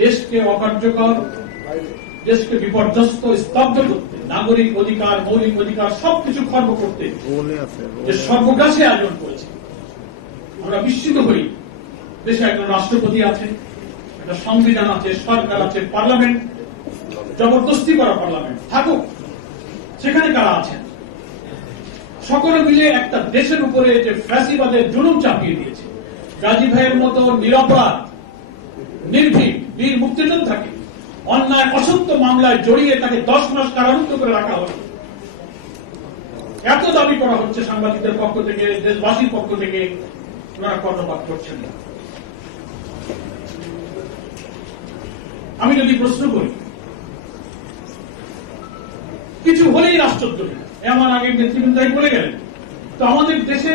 দেশকে অকার্যকর, দেশকে বিপর্যস্ত, স্তব্ধ করতে, নাগরিক অধিকার, মৌলিক অধিকার সবকিছু খর্ব করতে যে সর্বগ্রাসী আয়োজন করেছে। আমরা বিস্মিত হই। দেশে একজন রাষ্ট্রপতি আছে, একটা সংবিধান আছে, সরকার আছে, পার্লামেন্ট, জবরদস্তি করা পার্লামেন্ট থাকুক, সেখানে কারা আছেন? সকলে মিলে একটা দেশের উপরে যে ফ্যাসিবাদের জুলুম চাপিয়ে দিয়েছে। গাজী ভাইয়ের মতো নিরপরাধ, নির্ভীক বীর মুক্তিযোদ্ধাকে অন্যায় অসত্য মামলায় জড়িয়ে তাকে 10 মাস কারারুদ্ধ করে রাখা হলো। এত দাবি করা হচ্ছে সাংবাদিকদের পক্ষ থেকে, দেশবাসীর পক্ষ থেকে, ওনারা কর্ণপাত করছেন না। আমি যদি প্রশ্ন করি, কিছু হলেই রাষ্ট্রদ্রোহী, আমার আগের নেতৃবৃন্দ বলে গেলেন, তো আমাদের দেশে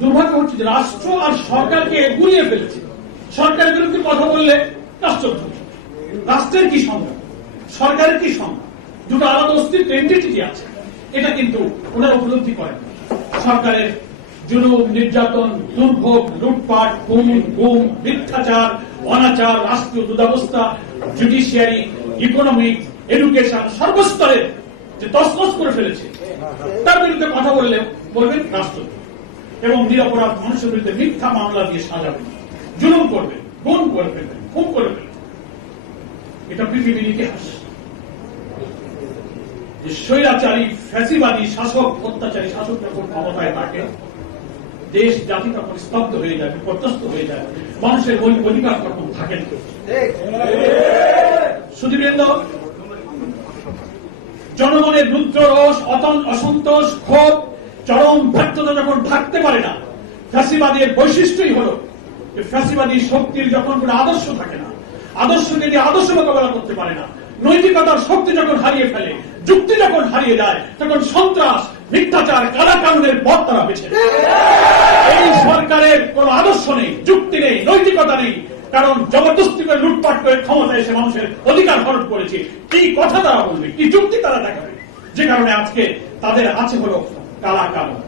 দুর্ভাগ্য হচ্ছে যে রাষ্ট্র আর সরকারকে গুলিয়ে ফেলেছে। সরকারের বিরুদ্ধে কথা বললে রাষ্ট্রদ্রোহী। রাষ্ট্রের কি সংজ্ঞা, সরকারের কি সংজ্ঞা? দুটো আলাদা অস্তিত্ব, এন্টিটি আছে। এটা কিন্তু ওনারা উপলব্ধি করেন। সরকারের জুলুম, নির্যাতন, দুর্ভোগ, লুটপাট, গুম, মিথ্যাচার, অনাচার, রাষ্ট্রীয় দুরবস্থা, জুডিশিয়ারি, ইকোনমিক, এডুকেশন সর্বস্তরে যে তছনছ করে ফেলেছে, তার বিরুদ্ধে কথা বললে বলবেন রাষ্ট্রদ্রোহী। এবং নিরপরাধ মানুষের বিরুদ্ধে মিথ্যা মামলা দিয়ে সাজাবেন, জুলুম করবেন, গুম করে ফেলবেন, খুন করে ফেলবেন। এটা পৃথিবীর ইতিহাস। যে স্বৈরাচারী, ফ্যাসিবাদী শাসক, অত্যাচারী শাসক যখন ক্ষমতায় থাকে, দেশ জাতি তখন স্তব্ধ হয়ে যায়, বিপর্যস্ত হয়ে যায়, মানুষের মৌলিক অধিকার তখন থাকে না। সুধীবৃন্দ, জনগণের রুদ্র রোষ, অসন্তোষ, ক্ষোভ, চরম ব্যর্থতা যখন থাকতে পারে না, ফ্যাসিবাদীর বৈশিষ্ট্যই হল ফ্যাসিবাদী শক্তির যখন কোন আদর্শ থাকে না, আদর্শকে দিয়ে আদর্শ মোকাবেলা করতে পারে না, নৈতিকতার শক্তি যখন হারিয়ে ফেলে, যুক্তি যখন হারিয়ে যায়, তখন সন্ত্রাস, মিথ্যাচার, কালা কানুনের পথ তারা বেছে নেয়। এই সরকারের কোন আদর্শ নেই, যুক্তি নেই, নৈতিকতা নেই, কারণ জবরদস্তি করে লুটপাট করে ক্ষমতায় এসে মানুষের অধিকার হরণ করেছে। কি কথা তারা বলবে, কি যুক্তি তারা দেখাবে? যে কারণে আজকে তাদের আছে হলো কালা কানুন।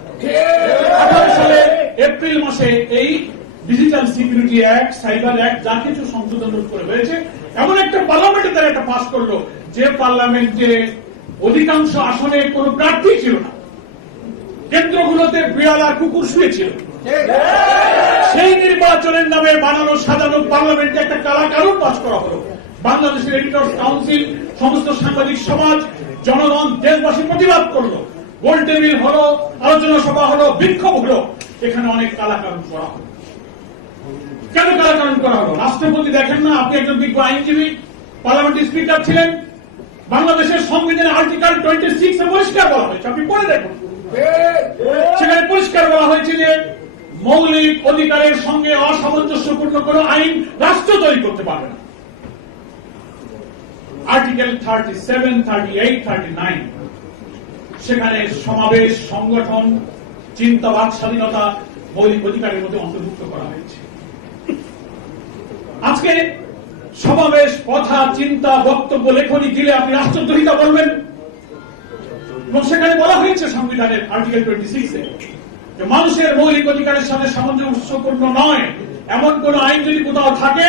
18 সালে এপ্রিল মাসে এই digital security act, cyber act, যা কিছু সংশোধন করে হয়েছে, এমন একটা পার্লামেন্টে তারা একটা পাস করলো যে পার্লামেন্টে অধিকাংশ আসনে কোন প্রার্থী ছিল না, কেন্দ্রগুলোতে বিড়াল আর কুকুর শুয়েছিল। সেই নির্বাচনের নামে বানানো সাজানো পার্লামেন্টে একটা কালা কানুন পাস করা হলো। বাংলাদেশের এডিটর্স কাউন্সিল, সমস্ত সাংবাদিক সমাজ, জনগণ, দেশবাসী প্রতিবাদ করলো। গোল টেবিল হলো, আলোচনা সভা হলো, বিক্ষোভ হলো, এখানে অনেক কালা কানুন করা হলো। কেন কালা কানুন করা হলো? রাষ্ট্রপতি দেখেন না, আপনি একজন বিজ্ঞ আইনজীবী, পার্লামেন্টের স্পিকার ছিলেন, বাংলাদেশের সংবিধানে আর্টিকেল 26 পরিষ্কার বলা হয়েছে, আপনি পড়ে দেখুন। সেখানে পরিষ্কার বলা হয়েছে যে মৌলিক অধিকারের সঙ্গে অসামঞ্জস্যপূর্ণ কোন আইন রাষ্ট্র তৈরি করতে পারবে না। আর্টিকেল 37, 38, 39 সেখানে সমাবেশ, সংগঠন, চিন্তাবাদ স্বাধীনতা মৌলিক অধিকারের মধ্যে অন্তর্ভুক্ত করা হয়েছে। আজকে সমাবেশ, কথা, চিন্তা, বক্তব্য, লেখনী দিলে আপনি রাষ্ট্রদ্রোহিতা বলবেন। এবং সেখানে বলা হয়েছে সংবিধানের আর্টিকেল 26 যে মানুষের মৌলিক অধিকারের সাথে সামঞ্জস্যপূর্ণ নয় এমন কোন আইন যদি কোথাও থাকে,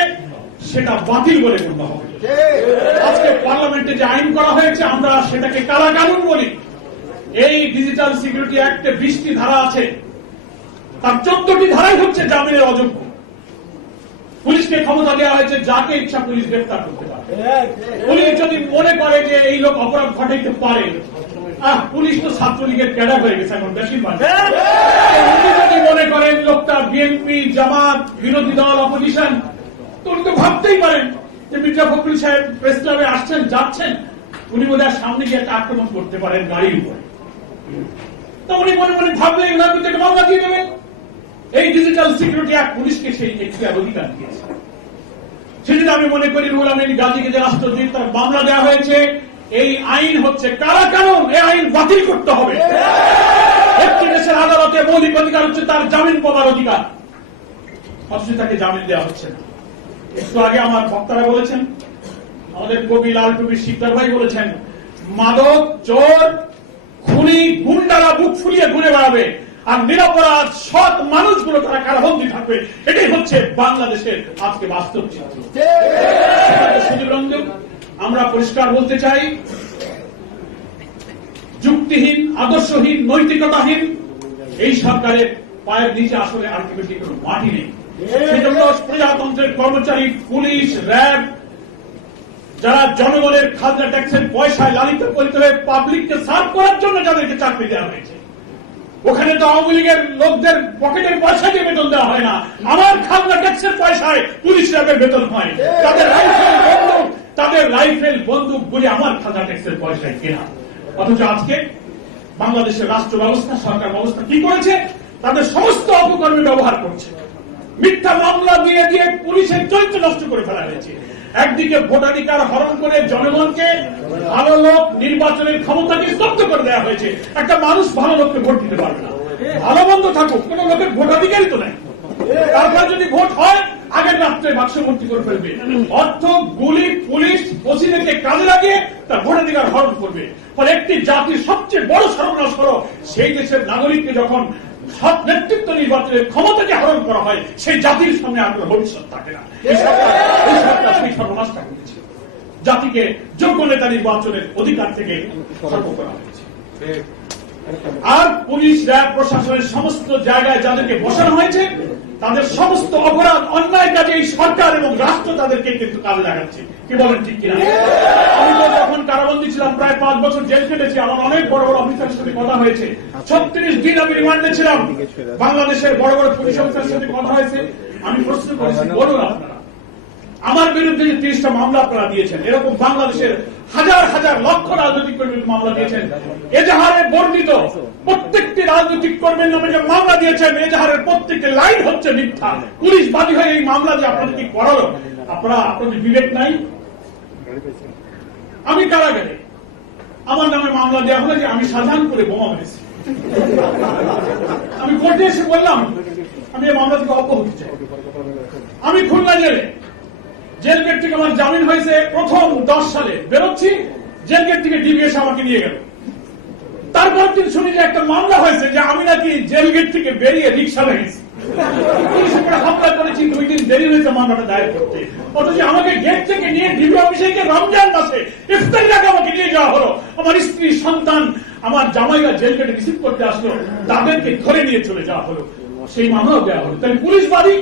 সেটা বাতিল বলে গণ্য হবে। আজকে পার্লামেন্টে যে আইন করা হয়েছে, আমরা সেটাকে কালা কানুন বলি। এই ডিজিটাল সিকিউরিটি অ্যাক্টে 20টি ধারা আছে, তার 14টি ধারাই হচ্ছে জামিনের অযোগ্য। পুলিশকে ক্ষমতা দেওয়া হয়েছে যাকে ইচ্ছা পুলিশ গ্রেফতার করতে পারে। পুলিশ যদি মনে করে যে এই লোক অপরাধ ঘটাইতে পারে, পুলিশ তো ছাত্রলীগের ক্যাডার হয়ে গেছে এখন বেশিরভাগ। উনি যদি মনে করেন লোকটা বিএনপি, জামাত, বিরোধী দল, অপোজিশন, তো উনি তো ভাবতেই পারেন যে মির্জা ফখরুল সাহেব প্রেস ক্লাবে আসছেন, যাচ্ছেন, উনি বোধহয় সামনে গিয়ে একটা আক্রমণ করতে পারেন গাড়ির উপরে। তো উনি মনে মনে ভাবলে ওনার বিরুদ্ধে একটা মামলা দিয়ে দেবেন। এই ডিজিটাল সিকিউরিটি অ্যাক্ট পুলিশকে সেই এখতিয়ার অধিকার দিয়েছে। সেদিন আমি মনে করি রুহুল আমিন গাজীকে যে রাষ্ট্রদ্রোহী তার মামলা দেওয়া হয়েছে, এই আইন হচ্ছে কালা কানুন, এই আইন বাতিল করতে হবে। একটি দেশের আদালতে মৌলিক অধিকার হচ্ছে তার জামিন পাওয়ার অধিকার, অথচ তাকে জামিন দেওয়া হচ্ছে না। একটু আগে আমার বক্তারা বলেছেন, আমাদের কবি লাল টুপির শিকদার ভাই বলেছেন, মাদক, চোর, খুনি, গুন্ডারা বুক ফুলিয়ে ঘুরে বেড়াবে, আর নিরপরাধ সৎ মানুষগুলো তারা কারাবন্দী থাকবে। এটাই হচ্ছে বাংলাদেশের আজকে বাস্তব চিত্র। আমরা পরিষ্কার বলতে চাই, যুক্তিহীন, আদর্শহীন, নৈতিকতাহীন এই সরকারের পায়ের নিচে আসলে আর কি বেশি কোনো মাটি নেই। সেজন্য প্রজাতন্ত্রের কর্মচারী, পুলিশ, র্যাব, যারা জনগণের খাজনা ট্যাক্সের পয়সায় লালিত পালিত হয়ে পাবলিককে সার্ভ করার জন্য যাদেরকে চাকরি দেওয়া হয়েছে, ওখানে তো আওয়ামী লীগের লোকদের পকেটের পয়সা দিয়ে বেতন দেওয়া হয় না, আমার খাজনা ট্যাক্সের পয়সায় পুলিশ র্যাবের বেতন হয়। তাদের রাইফেল বন্দুক গুলি আমার খাজনা ট্যাক্সের পয়সায় কেনা। অথচ আজকে বাংলাদেশের রাষ্ট্র ব্যবস্থা, সরকার ব্যবস্থা কি করেছে? তাদের সমস্ত অপকর্মে ব্যবহার করছে। মিথ্যা মামলা দিয়ে দিয়ে পুলিশের চরিত্র নষ্ট করে ফেলা হয়েছে। একদিকে ভোটাধিকার হরণ করে জনগণকে ভালো লোক নির্বাচনের ক্ষমতাকে স্তব্ধ করে দেওয়া হয়েছে। একটা মানুষ ভালো লোককে ভোট দিতে পারবে না, ভালো মন্দ থাকুক, কোন লোকের ভোটাধিকারই তো নেই। তারপর যদি ভোট হয় আগের রাত্রে বাক্স ভর্তি করে ফেলবে। অর্থ গুলি পুলিশ ওসিদেরকে কাজে লাগিয়ে তার ভোটাধিকার হরণ করবে। ফলে একটি জাতির সবচেয়ে বড় সর্বনাশ হলো সেই দেশের নাগরিককে যখন সৎ নেতৃত্ব নির্বাচনের ক্ষমতাকে হরণ করা হয়, সেই জাতির সামনে আর কোনো ভবিষ্যৎ থাকে না। এই সরকার সেই সর্বনাশটা করেছে। জাতিকে যোগ্য নেতা নির্বাচনের অধিকার থেকে সর্ব করা হয়েছে। আর পুলিশ, র্যাব, প্রশাসনের সমস্ত জায়গায় যাদেরকে বসানো হয়েছে, তাদের সমস্ত অপরাধ, অন্যায় কাজে এই সরকার এবং রাষ্ট্র তাদেরকে কিন্তু কাজে লাগাচ্ছে। কি বলেন, ঠিক কিনা? আমি তো যখন কারাবন্দী ছিলাম, প্রায় 5 বছর জেল কেটেছি, আমার অনেক বড় বড় অফিসারের সাথে কথা হয়েছে। 36 দিন আমি রিমান্ডে ছিলাম। বাংলাদেশের বড় বড় পুলিশ অফিসারের সাথে কথা হয়েছে। আমি প্রশ্ন করেছি, বলুন আপনারা আমার বিরুদ্ধে যে 30টা মামলা আপনারা দিয়েছেন, এরকম বাংলাদেশের হাজার হাজার লক্ষ রাজনৈতিক কর্মীর মামলা দিয়েছেন। এজাহারে বর্ণিত প্রত্যেকটি রাজনৈতিক কর্মীর নামে যে মামলা দিয়েছেন, এজাহারের প্রত্যেকটি লাইন হচ্ছে মিথ্যা। পুলিশ বাদী হয়ে এই মামলা যে আপনাদেরকে করালো, আপনাদের বিবেক নাই? আমি কারাগারে আমার নামে মামলা দেওয়া হলো যে আমি শাহজাহানপুরে বোমা মেরেছি। আমি কোর্টে এসে বললাম আমি এই মামলা থেকে অব্যাহতি চাই। আমি খুলনা জেল গেট থেকে আমার জামিন হয়েছে প্রথম 10 সালে, বেরোচ্ছি জেল গেট থেকে ডিবি এসে আমাকে নিয়ে গেল। তারপর দিন শুনি যে একটা মামলা হয়েছে যে আমি নাকি জেল গেট থেকে বেরিয়ে রিক্সা ভেঙেছি। হামলা করেছি, 2 দিন দেরি হয়েছে মামলাটা দায়ের করতে। অথচ আমাকে গেট থেকে নিয়ে ডিবি অফিসে রমজান মাসে ইফতারের আগে আমাকে নিয়ে যাওয়া হলো। আমার স্ত্রী, সন্তান, আমার জামাইরা জেল গেটে রিসিভ করতে আসলো, তাদেরকে ধরে নিয়ে চলে যাওয়া হলো। সেই মামলাও দেওয়া হলো। তাই পুলিশ বাদী,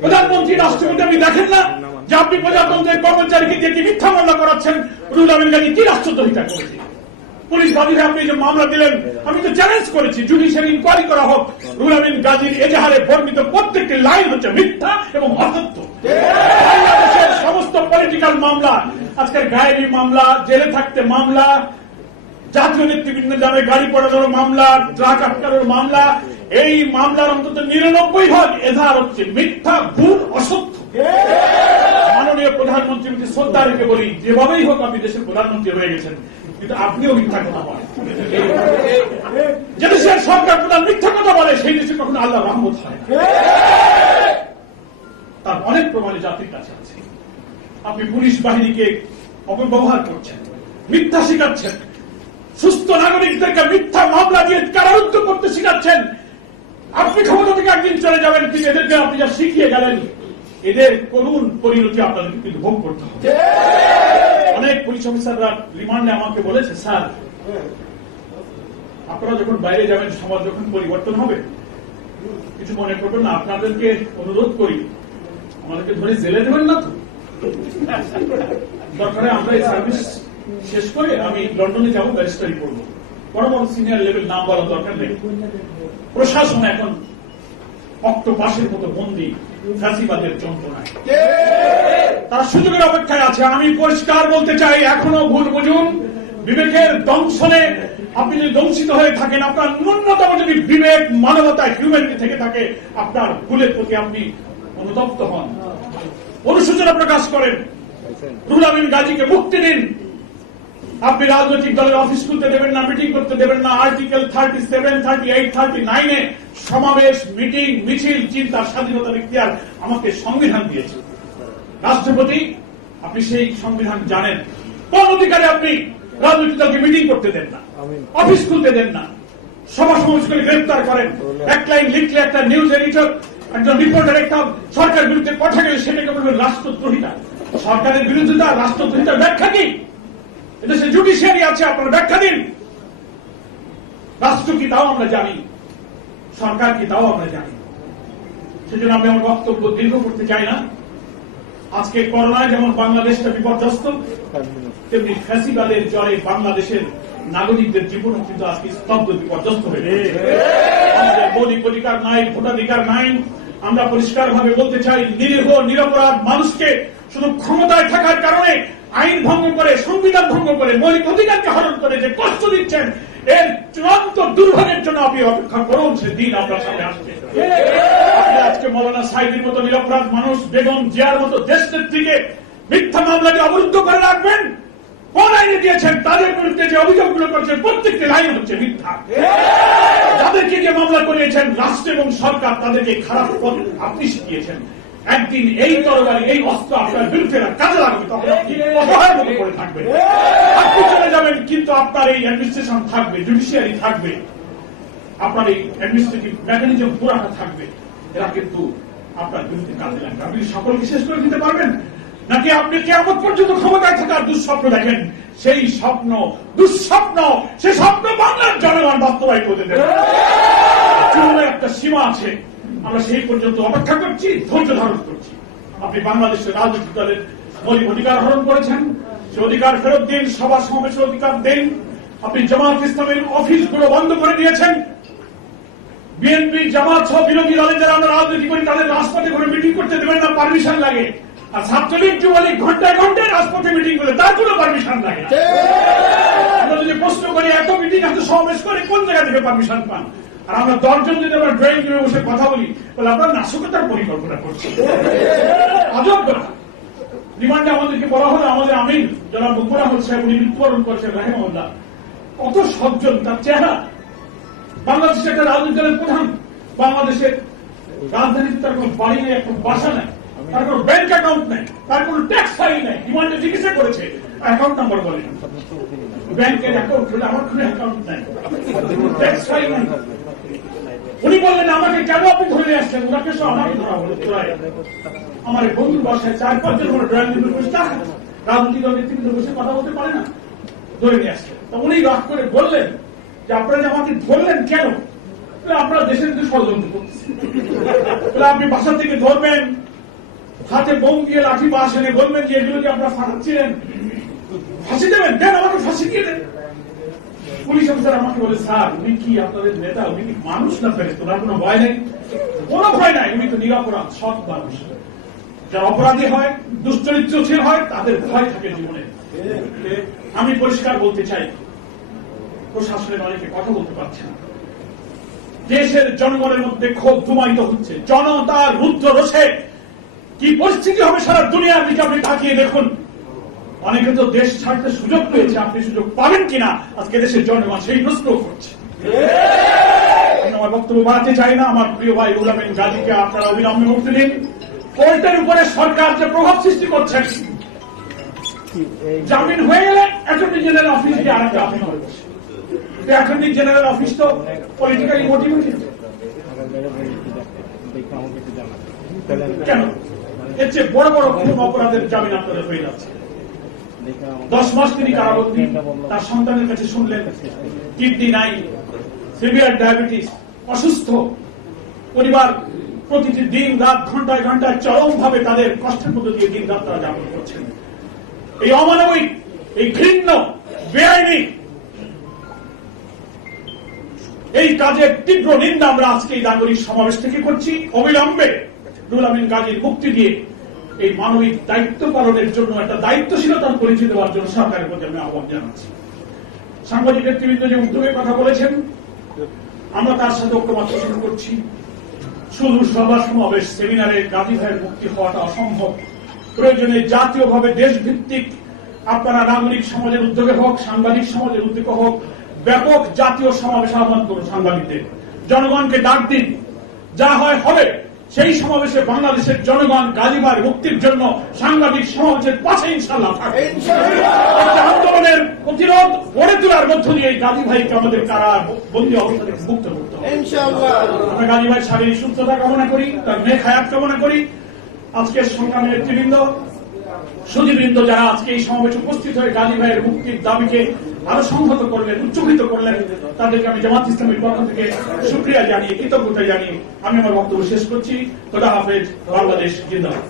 প্রধানমন্ত্রী, রাষ্ট্রপতি আপনি দেখেন না যে আপনি প্রজাতন্ত্রের কর্মচারীকে দিয়ে কি মিথ্যা মামলা করাচ্ছেন? রুহুল আমিন গাজী কি রাষ্ট্রদ্রোহিতা করেছে? পুলিশ বাদীরা আপনি যে মামলা দিলেন, আমি তো চ্যালেঞ্জ করেছি জুডিশিয়াল ইনকোয়ারি করা হোক। রুহুল আমিন গাজীর এজাহারে বর্ণিত প্রত্যেকটি লাইন হচ্ছে মিথ্যা এবং অসত্য। বাংলাদেশের সমস্ত পলিটিক্যাল মামলা, আজকের গায়েবী মামলা, জেলে থাকতে মামলা, জাতীয় নেতৃবৃন্দের নামে গাড়ি পড়ানোর মামলা, ট্রাক আটকানোর মামলা, এই মামলার অন্তত 99% এজাহার হচ্ছে মিথ্যা, ভুল, অসত্য। মাননীয় প্রধানমন্ত্রী শ্রদ্ধা রেখে বলি, যেভাবেই হোক আপনি দেশের প্রধানমন্ত্রী হয়ে গেছেন, কিন্তু আপনিও মিথ্যা কথা বলেন। যে দেশের সরকার প্রধান মিথ্যা কথা বলে, সেই দেশে কখনো আল্লাহ রহমত হয় না। তার অনেক প্রমাণে জাতির কাছে আছে। আপনি পুলিশ বাহিনীকে অপব্যবহার করছেন, মিথ্যা শিখাচ্ছেন, সুস্থ নাগরিকদেরকে মিথ্যা মামলা দিয়ে কারারুদ্ধ করতে শিখাচ্ছেন। আপনি ক্ষমতা থেকে একদিন চলে যাবেন, কিন্তু এদেরকে আপনি যা শিখিয়ে গেলেন, এদের করুণ পরিণতি আপনাদেরকে কিন্তু ভোগ করতে হবে। অনেক পুলিশ অফিসাররা রিমান্ডে আমাকে বলেছে, স্যার আপনারা যখন বাইরে যাবেন, সমাজ যখন পরিবর্তন হবে, কিছু মনে করবেন না, আপনাদেরকে অনুরোধ করি আমাদেরকে ধরে জেলে দেবেন না তো। দরকারে আমরা এই সার্ভিস শেষ করে আমি লন্ডনে যাবো, ব্যারিস্টারি করবো। বড় বড় সিনিয়র লেভেল নাম বলার দরকার নেই। প্রশাসন এখন অক্টোপাসের মতো বন্দী ফ্যাসিবাদের যন্ত্রণায়, তারা সুযোগের অপেক্ষায় আছে। আমি পরিষ্কার বলতে চাই, এখনো ভুল বুঝুন, বিবেকের দংশনে আপনি যদি দংশিত হয়ে থাকেন, আপনার ন্যূনতম যদি বিবেক, মানবতা, হিউম্যানিটি থেকে থাকে, আপনার ভুলের প্রতি আপনি অনুতপ্ত হন, অনুশোচনা প্রকাশ করেন। রুহুল আমিন গাজীকে মুক্তি দিন। আপনি রাজনৈতিক দলের অফিস খুলতে দেবেন না, মিটিং করতে দেবেন না। আর্টিকেল 37, 38, 39 সমাবেশ, মিটিং, মিছিল, চিন্তার স্বাধীনতার ইখতিয়ার আমাকে সংবিধান দিয়েছে। রাষ্ট্রপতি, আপনি সেই সংবিধান জানেন। কোন অধিকারে আপনি রাজনৈতিক দলকে মিটিং করতে দেন না, অফিস খুলতে দেন না? সভা সমাবেশ করে গ্রেফতার করেন, এক লাইন লিখলে একটা নিউজ এডিটর, একজন রিপোর্টার একটা সরকার বিরুদ্ধে কথা গেলে সেটাকে বলবেন রাষ্ট্রদ্রোহিতা। সরকারের বিরোধিতা রাষ্ট্রদ্রোহিতার ব্যাখ্যা কি? এদেশে জুডিশিয়ারি আছে, আপনারা ব্যাখ্যা দিন। রাষ্ট্র কি তাও আমরা জানি, সরকার কি তাও আমরা জানি। সেজন্য আমি আমার বক্তব্য দীর্ঘ করতে চাই না। আজকে করোনায় যেমন বাংলাদেশটা বিপর্যস্ত, তেমনি ফ্যাসিবাদের জ্বরে বাংলাদেশের নাগরিকদের জীবনও কিন্তু আজকে স্তব্ধ, বিপর্যস্ত হয়ে গেছে। আমাদের মৌলিক অধিকার নাই, ভোটাধিকার নাই। আমরা পরিষ্কার ভাবে বলতে চাই, নিরীহ নিরপরাধ মানুষকে শুধু ক্ষমতায় থাকার কারণে আইন ভঙ্গ করে, সংবিধান ভঙ্গ করে, মৌলিক অধিকারকে হরণ করে যে কষ্ট দিচ্ছেন, এর চূড়ান্ত দুর্ভাগ্যের জন্য আপনি অপেক্ষা করুন, সে দিন আপনার সামনে আসবে। আপনি আজকে মৌলানা সাইদির মতো নিরপরাধ মানুষ, বেগম জিয়ার মতো দেশ নেত্রীকে মিথ্যা মামলাকে অবরুদ্ধ করে রাখবেন। কোন আইনে দিয়েছেন? তাদের বিরুদ্ধে যে অভিযোগগুলো করেছেন প্রত্যেকটি আইন হচ্ছে মিথ্যা। যাদেরকে যে মামলা করিয়েছেন রাষ্ট্র এবং সরকার, তাদেরকে খারাপ পথ আপনি শিখিয়েছেন। একদিন এই তরবারি, এই অস্ত্র আপনার বিরুদ্ধে কাজে লাগবে, তখন আপনি অসহায়ের মতো করে থাকবেন। আপনি চলে যাবেন, কিন্তু আপনার এই অ্যাডমিনিস্ট্রেশন থাকবে, জুডিশিয়ারি থাকবে, আপনার এই অ্যাডমিনিস্ট্রেটিভ মেকানিজম পুরাটা থাকবে। এরা কিন্তু আপনার বিরুদ্ধে কাজে লাগবে। আপনি সকলকে শেষ করে দিতে পারবেন নাকি আপনি কিয়ামত পর্যন্ত ক্ষমতায় থাকার দুঃস্বপ্ন দেখেন? সেই স্বপ্ন দুঃস্বপ্ন, সে স্বপ্ন বাংলার জনগণ বাস্তবায়িত হতে দেবে। জীবনের একটা সীমা আছে, আমরা সেই পর্যন্ত অপেক্ষা করছি, ধৈর্য ধারণ করছি। আপনি বাংলাদেশের রাজনৈতিক দলের মৌলিক অধিকার হরণ করেছেন, সে অধিকার ফেরত দিন, সভা সমাবেশের অধিকার দিন। আপনি জামাত ইসলামের অফিসগুলো বন্ধ করে দিয়েছেন। বিএনপি জামাত সহ বিরোধী দলে যারা আমরা রাজনীতি করি, তাদের রাজপথে করে মিটিং করতে দেবেন না, পারমিশন লাগে। আর ছাত্রলীগ যুবলীগ ঘন্টায় ঘন্টায় রাজপথে মিটিং করে, তার কোনো পারমিশন লাগে না। আমরা যদি প্রশ্ন করি, এত মিটিং এত সমাবেশ করে কোন জায়গা থেকে পারমিশন পান? আর আমরা 10 জন যদি আমরা ড্রয়িং রুমে বসে কথা বলি, বলে আমরা নাশকতার পরিকল্পনা করছি। আজব কথা। রিমান্ডে আমাদেরকে বলা হলো, আমাদের আমিন জনাব মুকবুল আহমদ সাহেব, উনি মৃত্যুবরণ করেছেন রাহিমাহুল্লাহ। কত সজ্জন তার চেহারা। বাংলাদেশের একটা রাজনৈতিক দলের প্রধান, বাংলাদেশের রাজধানীতে তার কোন বাড়ি নেই, এখন বাসা নেই, তার কোন ব্যাংক অ্যাকাউন্ট নেই, তার কোন ট্যাক্স ফাইল নেই। রিমান্ডে চিকিৎসা করেছে, অ্যাকাউন্ট নাম্বার বলে ব্যাংকের অ্যাকাউন্ট হলে আমার কোনো অ্যাকাউন্ট নাই, ট্যাক্স ফাইল নাই। উনি বললেন আমাকে কেন আপনি ধরে আসছেন? ওনাকে সব আমাকে ধরা হলো। আমার বন্ধুর বাসায় 4-5 জন ড্রয়িং রুমে বসে রাজনৈতিক দল নেতৃত্ব বসে কথা বলতে পারে না, ধরে নিয়ে আসছেন। তা উনি রাগ করে বললেন যে আপনারা যে আমাকে ধরলেন কেন? আপনারা দেশের বিরুদ্ধে ষড়যন্ত্র করতেছেন। আপনি বাসা থেকে ধরবেন, হাতে বোম দিয়ে লাঠি বাস এনে বলবেন যে এগুলোকে আপনারা ফাটাচ্ছিলেন, ফাঁসি দেবেন, দেন আমাকে ফাঁসি দিয়ে দেন। পুলিশ অফিসার আমাকে বলে, স্যার উনি কি আপনাদের নেতা? উনি কি মানুষ না ফেরেশতা? ওনার কোনো ভয় নেই? কোনো ভয় নাই, উনি তো নিরপরাধ সৎ মানুষ। যারা অপরাধী হয়, দুশ্চরিত্রশীল হয়, তাদের ভয় থাকে জীবনে। আমি পরিষ্কার বলতে চাই, প্রশাসনের অনেকে কথা বলতে পারছে না। দেশের জনগণের মধ্যে ক্ষোভ ধুমায়িত হচ্ছে, জনতার রুদ্র রোষে কি পরিস্থিতি হবে সারা দুনিয়ার দিকে আপনি তাকিয়ে দেখুন। অনেকে তো দেশ ছাড়তে সুযোগ পেয়েছে, আপনি সুযোগ পাবেন কিনা আজকে দেশের জনগণ সেই প্রশ্ন করছে। আমি আমার বক্তব্য বাড়াতে চাই না। আমার প্রিয় ভাই রুহুল আমিন গাজীকে আপনারা অবিলম্বে মুক্তি দিন। কোর্টের উপরে সরকার যে প্রভাব সৃষ্টি করছেন, জামিন হয়ে গেলে অ্যাটর্নি জেনারেল অফিস দিয়ে আরেকটা আপিল হবে। অ্যাটর্নি জেনারেল অফিস তো পলিটিক্যালি মোটিভেটেড। কেন? এর চেয়ে বড় বড় খুন অপরাধের জামিন আপনাদের হয়ে যাচ্ছে। 10 মাস তিনি কারাবন্দী, তার সন্তানের কাছে শুনলেন কিডনি নাই, সিভিয়ার ডায়াবেটিস, অসুস্থ পরিবার, প্রতিটি দিন রাত ঘন্টায় ঘন্টায় চরম ভাবে তাদের কষ্টের মধ্যে দিয়ে দিন রাত তারা যাপন করছেন। এই অমানবিক, এই ঘৃণ্য, বেআইনি এই কাজের তীব্র নিন্দা আমরা আজকে এই নাগরিক সমাবেশ থেকে করছি। অবিলম্বে রুহুল আমিন গাজীর মুক্তি দিয়ে এই মানবিক দায়িত্ব পালনের জন্য একটা দায়িত্বশীলতার পরিচয় দেওয়ার জন্য সরকারের প্রতি আমি আহ্বান জানাচ্ছি। সাংবাদিক নেতৃবৃন্দ যে উদ্যোগের কথা বলেছেন, আমরা তার সাথে ঐক্যমত পোষণ করছি। শুধু সভা সমাবেশ, সেমিনারে গাজী ভাইয়ের মুক্তি হওয়াটা অসম্ভব। প্রয়োজনে জাতীয়ভাবে দেশভিত্তিক আপনারা নাগরিক সমাজের উদ্যোগে হোক, সাংবাদিক সমাজের উদ্যোগে হোক, ব্যাপক জাতীয় সমাবেশ আহ্বান করুন। সাংবাদিকদের, জনগণকে ডাক দিন। যা হয় হবে, সেই সমাবেশে বাংলাদেশের জনগণ গাজীবাইয়ের মুক্তির জন্য সাংবাদিক সমাবেশের পাশে ইনশাআল্লাহ থাকবে। আন্দোলনের প্রতিরোধ গড়ে তোলার মধ্য দিয়ে গাজীবাইকে আমাদের কারা বন্দী অবস্থা থেকে মুক্ত করতে হবে। আমরা গাজীবাইয়ের শারীরিক সুস্থতা কামনা করি, তার নেক হায়াত কামনা করি। আজকের সংগ্রামী নেতৃবৃন্দ, সুধীবৃন্দ যারা আজকে এই সমাবেশে উপস্থিত হয়ে গাজীবাইয়ের মুক্তির দাবিকে আরো সংহত করলেন, উচ্চকিত করলেন, তাদেরকে আমি জামাত ইসলামের পক্ষ থেকে শুকরিয়া জানিয়ে, কৃতজ্ঞতা জানিয়ে আমি আমার বক্তব্য শেষ করছি। খোদা হাফেজ। বাংলাদেশ জিন্দাবাদ।